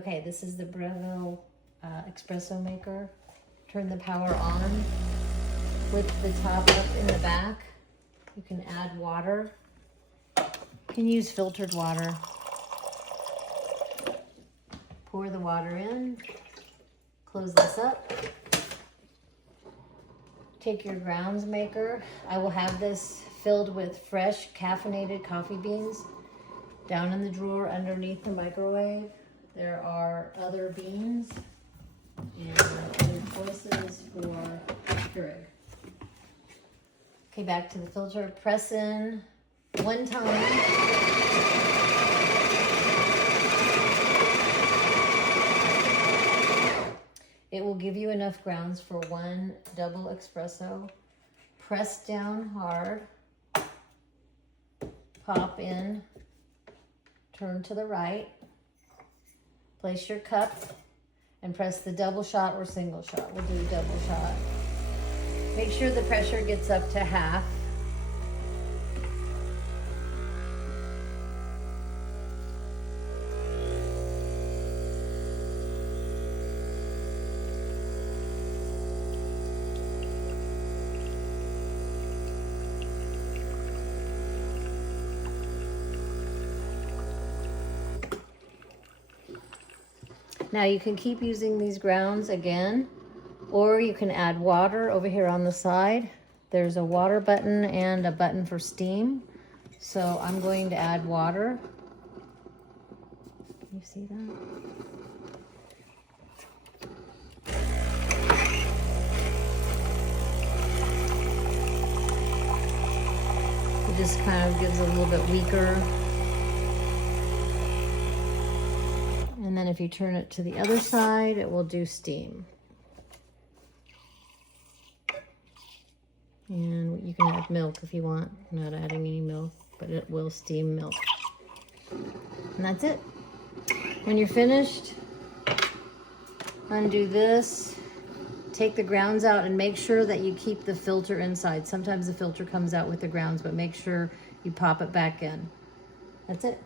Okay, this is the Breville espresso maker. Turn the power on. Lift the top up in the back. You can add water. You can use filtered water. Pour the water in. Close this up. Take your grounds maker. I will have this filled with fresh caffeinated coffee beans. Down in the drawer underneath the microwave, there are other beans and other choices for Keurig. Okay, back to the filter. Press in one time. It will give you enough grounds for one double espresso. Press down hard. Pop in. Turn to the right. Place your cup and press the double shot or single shot. We'll do double shot. Make sure the pressure gets up to half. Now you can keep using these grounds again, or you can add water over here on the side. There's a water button and a button for steam. So I'm going to add water. Can you see that? It just kind of gives it a little bit weaker. And then if you turn it to the other side, it will do steam. And you can add milk if you want. I'm not adding any milk, but it will steam milk. And that's it. When you're finished, undo this, take the grounds out, and make sure that you keep the filter inside. Sometimes the filter comes out with the grounds, but make sure you pop it back in. That's it.